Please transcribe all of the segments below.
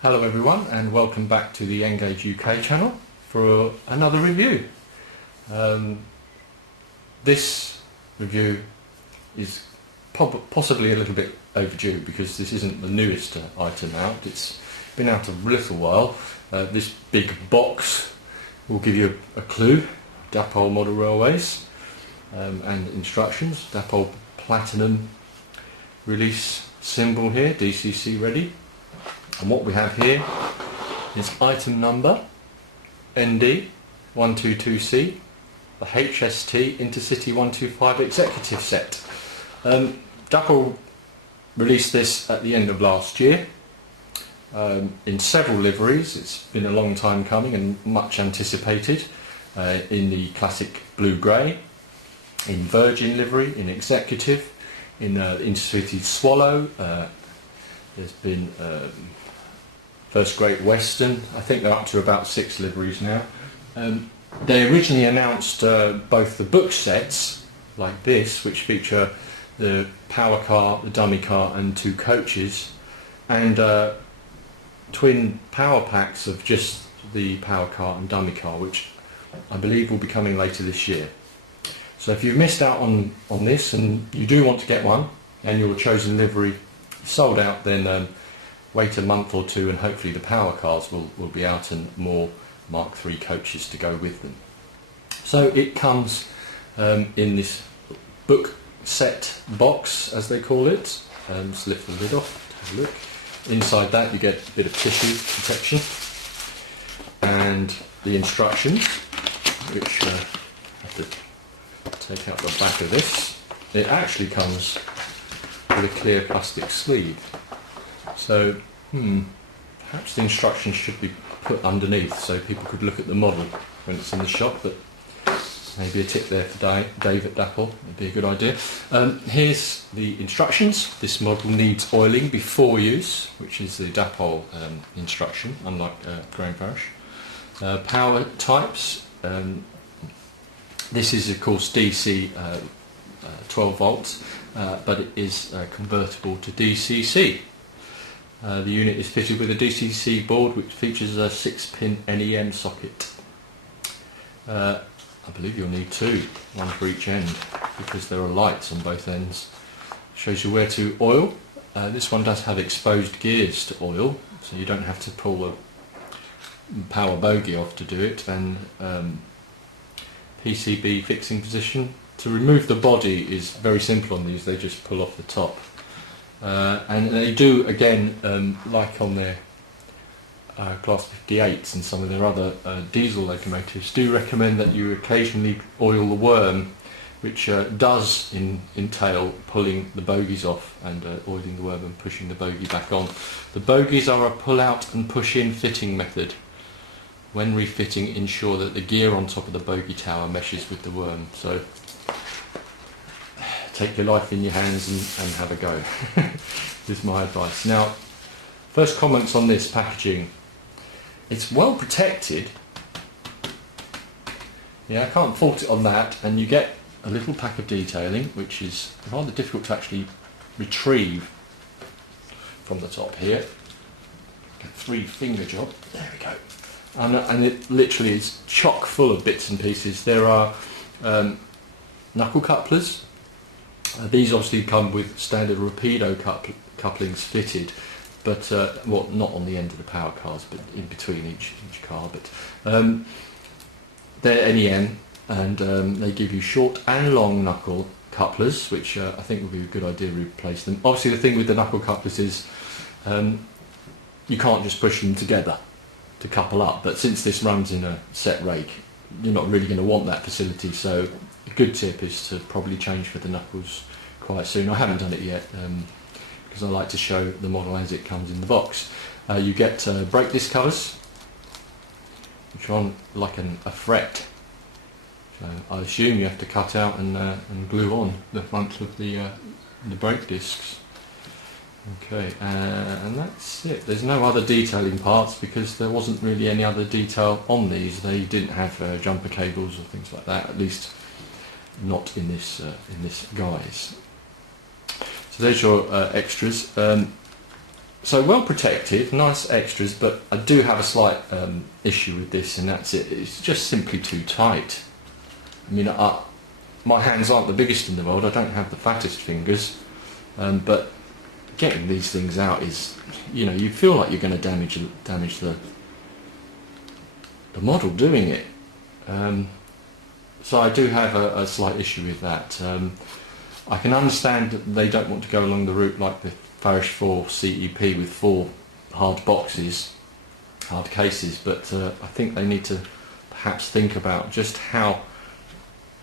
Hello everyone and welcome back to the Engage UK channel for another review. This review is possibly a little bit overdue because this isn't the newest item out. It's been out a little while. This big box will give you a clue. Dapol Model Railways and instructions. Dapol Platinum release symbol here, DCC ready. And what we have here is item number ND122C, the HST Intercity 125 Executive Set. Dapol released this at the end of last year in several liveries. It's been a long time coming and much anticipated, in the classic blue-grey, in Virgin livery, in Executive, in Intercity Swallow. There's been First Great Western. I think they're up to about 6 liveries now. They originally announced both the book sets like this, which feature the power car, the dummy car and 2 coaches, and twin power packs of just the power car and dummy car, which I believe will be coming later this year. So if you've missed out on this and you do want to get one and your chosen livery sold out, then wait a month or two and hopefully the power cars will be out and more Mark III coaches to go with them. So it comes in this book set box, as they call it. Just lift the lid off, have a look. Inside that you get a bit of tissue protection and the instructions, which I have to take out the back of this. It actually comes with a clear plastic sleeve. So, perhaps the instructions should be put underneath so people could look at the model when it's in the shop, but maybe a tip there for Dave at Dapol would be a good idea. Here's the instructions. This model needs oiling before use, which is the Dapol instruction, unlike Graham Parish. Power types. This is of course DC 12 volts, but it is convertible to DCC. The unit is fitted with a DCC board which features a 6-pin NEM socket. I believe you'll need 2, one for each end, because there are lights on both ends. Shows you where to oil. This one does have exposed gears to oil, so you don't have to pull the power bogie off to do it. And PCB fixing position. To remove the body is very simple on these, they just pull off the top. And they do, again, like on their Class 58s and some of their other diesel locomotives, do recommend that you occasionally oil the worm, which does entail pulling the bogies off and oiling the worm and pushing the bogie back on. The bogies are a pull out and push in fitting method. When refitting, ensure that the gear on top of the bogie tower meshes with the worm. So take your life in your hands and have a go. Is my advice. Now, first comments on this packaging. It's well protected. Yeah, I can't fault it on that. And you get a little pack of detailing, which is rather difficult to actually retrieve from the top here. 3-finger job. There we go. And it literally is chock full of bits and pieces. There are knuckle couplers. These obviously come with standard Rapido couplings fitted, but well, not on the end of the power cars, but in between each car. But they're NEM, and they give you short and long knuckle couplers, which I think would be a good idea to replace them. Obviously, the thing with the knuckle couplers is you can't just push them together to couple up. But since this runs in a set rake, you're not really going to want that facility. So a good tip is to probably change for the knuckles quite soon. I haven't done it yet because I like to show the model as it comes in the box. You get brake disc covers, which are on like a fret. So I assume you have to cut out and glue on the front of the brake discs. Okay, and that's it. There's no other detailing parts because there wasn't really any other detail on these. They didn't have jumper cables or things like that, at least not in this guise. So there's your extras. So well protected, nice extras, but I do have a slight issue with this, and that's it. It's just simply too tight. I mean, my hands aren't the biggest in the world, I don't have the fattest fingers, but getting these things out is, you know, you feel like you're going to damage the model doing it. So I do have a slight issue with that. I can understand that they don't want to go along the route like the Farish 4 CEP with 4 hard boxes, hard cases, but I think they need to perhaps think about just how,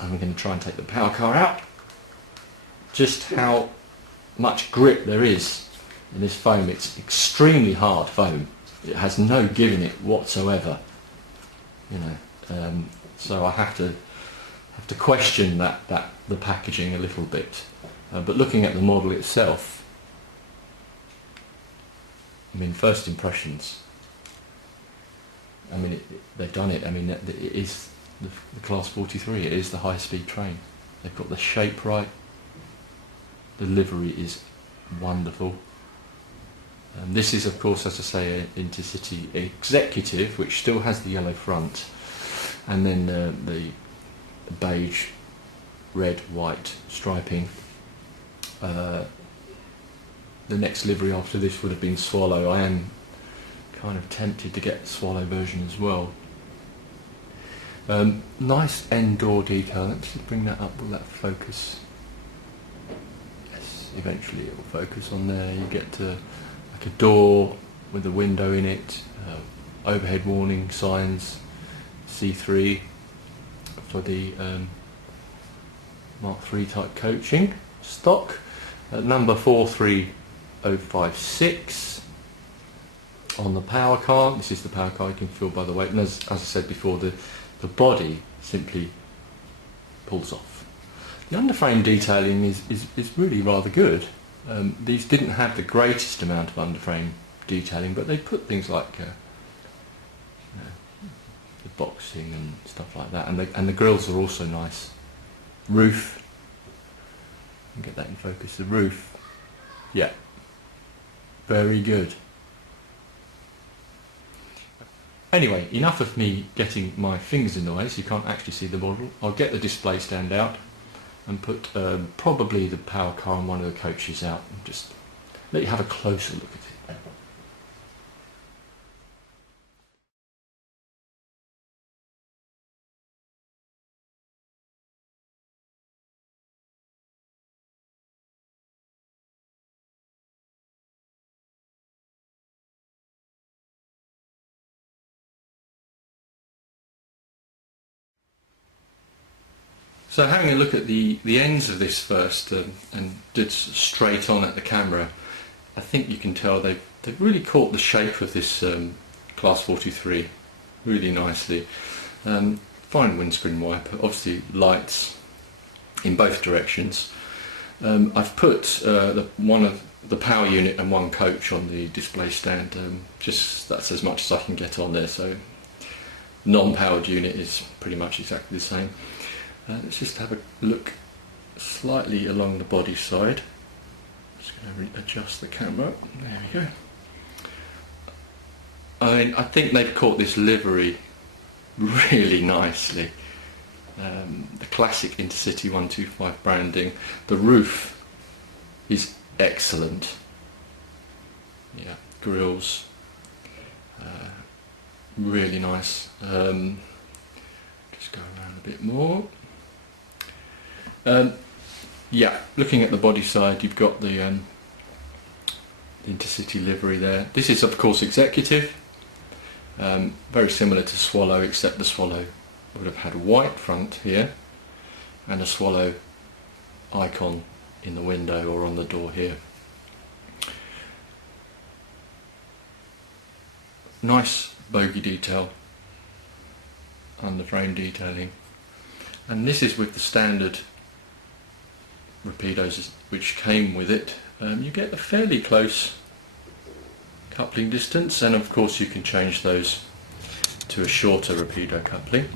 I'm going to try and take the power car out, just how much grip there is in this foam. It's extremely hard foam. It has no give in it whatsoever, you know. So I have to question the packaging a little bit. But looking at the model itself, I mean, first impressions, I mean, they've done it. I mean, it is the Class 43, it is the high-speed train. They've got the shape right, the livery is wonderful. This is, of course, as I say, an Intercity Executive, which still has the yellow front, and then the beige, red, white striping. The next livery after this would have been Swallow. I am kind of tempted to get the Swallow version as well. Nice end door detail. Let's just bring that up. Will that focus? Yes, eventually it will focus on there. You get to like a door with a window in it, overhead warning signs, C3 for the Mark III type coaching stock. Number 43056 on the power car. This is the power car, you can feel by the weight, and as I said before, the body simply pulls off. The underframe detailing is really rather good. These didn't have the greatest amount of underframe detailing, but they put things like the boxing and stuff like that, and the grills are also nice. Roof, get that in focus. The roof, yeah, very good. Anyway, enough of me getting my fingers in the way so you can't actually see the model. I'll get the display stand out and put probably the power car and one of the coaches out and just let you have a closer look at it. So having a look at the ends of this first and did straight on at the camera, I think you can tell they've really caught the shape of this Class 43 really nicely. Fine windscreen wiper, obviously lights in both directions. I've put one of the power unit and one coach on the display stand, just that's as much as I can get on there, so non-powered unit is pretty much exactly the same. Let's just have a look slightly along the body side. Just going to adjust the camera. There we go. I think they've caught this livery really nicely. The classic Intercity 125 branding. The roof is excellent. Yeah, grills, really nice. Just go around a bit more. Yeah, looking at the body side, you've got the Intercity livery there. This is of course executive, very similar to Swallow, except the Swallow would have had a white front here and a Swallow icon in the window or on the door here. Nice bogey detail, underframe detailing, and this is with the standard rapidos which came with it. You get a fairly close coupling distance, and of course you can change those to a shorter rapido coupling.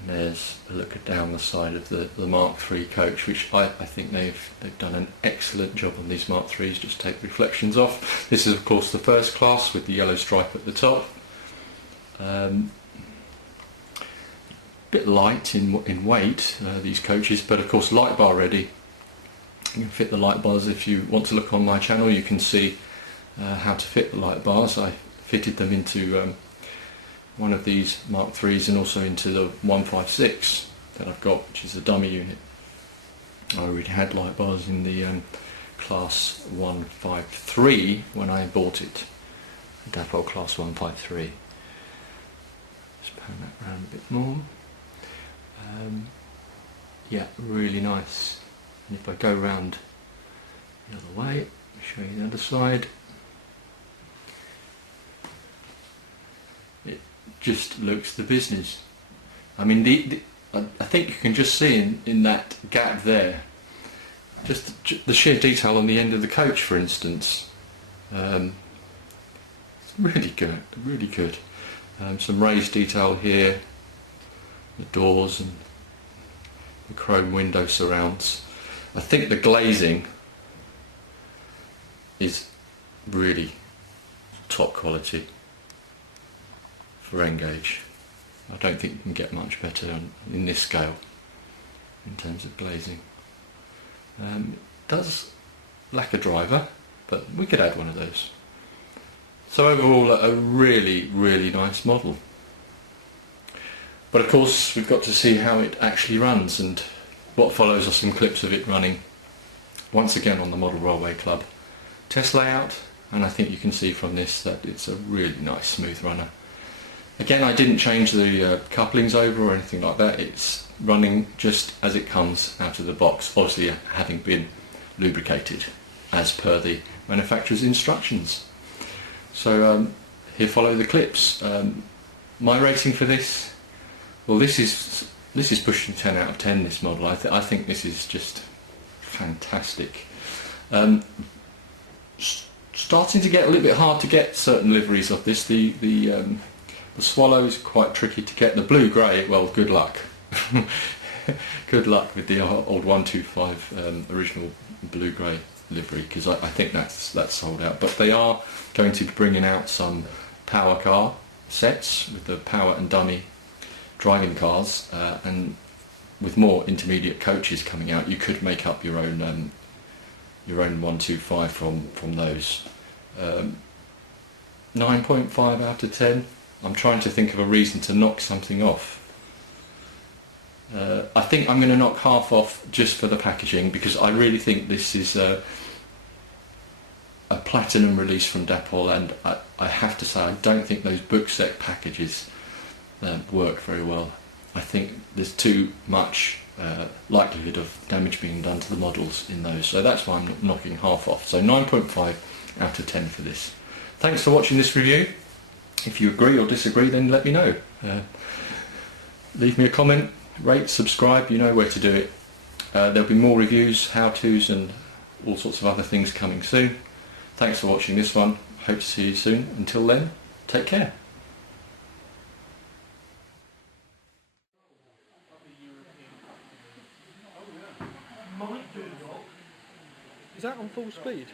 And there's a look down the side of the Mark III coach, which I think they've done an excellent job on these Mark IIIs. Just take reflections off. This is of course the first class with the yellow stripe at the top. Bit light in weight, these coaches, but of course light bar ready. You can fit the light bars. If you want to look on my channel, you can see how to fit the light bars. I fitted them into one of these Mark IIIs and also into the 156 that I've got, which is a dummy unit. I already had light bars in the Class 153 when I bought it, Dapol Class 153. Just pan that around a bit more. Yeah, really nice. And if I go round the other way, I'll show you the other side. It just looks the business. I mean, I think you can just see in that gap there, just the sheer detail on the end of the coach, for instance. It's really good, really good. Some raised detail here, the doors and the chrome window surrounds. I think the glazing is really top quality for N-gauge. I don't think you can get much better in this scale in terms of glazing. It does lack a driver, but we could add one of those. So overall, a really, really nice model. But of course, we've got to see how it actually runs, and what follows are some clips of it running once again on the Model Railway Club test layout, and I think you can see from this that it's a really nice smooth runner. Again, I didn't change the couplings over or anything like that. It's running just as it comes out of the box, obviously having been lubricated as per the manufacturer's instructions. So here follow the clips. My rating for this, well, this is pushing 10 out of 10, this model. I think this is just fantastic. Starting to get a little bit hard to get certain liveries of this. The swallow is quite tricky to get. The blue-grey, well, good luck. Good luck with the old 125 original blue-grey livery, because I think that's sold out. But they are going to be bringing out some power car sets with the power and dummy driving cars, and with more intermediate coaches coming out, you could make up your own 125 from those. 9.5 out of 10. I'm trying to think of a reason to knock something off. I think I'm going to knock half off just for the packaging, because I really think this is a platinum release from Dapol, and I have to say I don't think those bookset packages work very well. I think there's too much likelihood of damage being done to the models in those, so that's why I'm knocking half off. So 9.5 out of 10 for this. Thanks for watching this review. If you agree or disagree, then let me know. Leave me a comment, rate, subscribe, you know where to do it. There'll be more reviews, how-tos and all sorts of other things coming soon. Thanks for watching this one. Hope to see you soon. Until then, take care. Is that on full speed?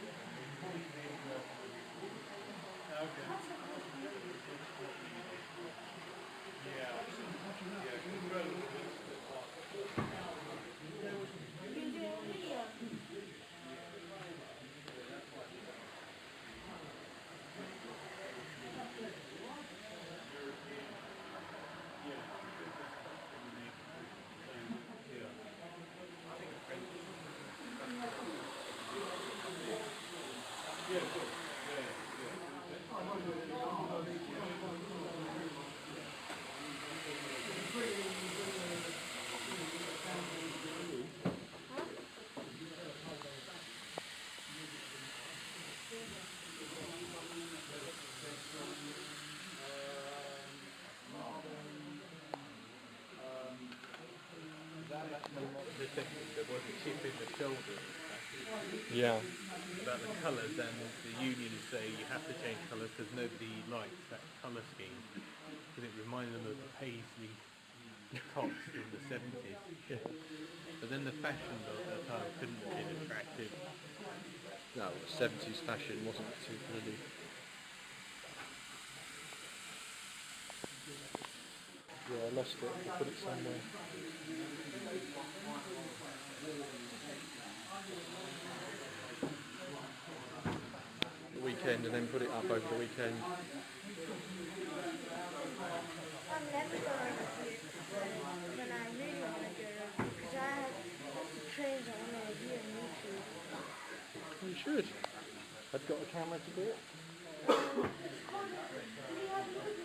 The technique that was a chip in the shoulder. Yeah. About the colours, and the unions say you have to change colours because nobody likes that colour scheme, because it reminds them of the paisley tops in the 70s. Yeah. But then the fashion at the time couldn't have been attractive. No, 70s fashion wasn't particularly. Yeah, I lost it. I put it somewhere. The weekend, and then put it up over the weekend. I'm never going to see it when I really want to do it because I have trains I want to do on YouTube. You should. I've got a camera to do it. We have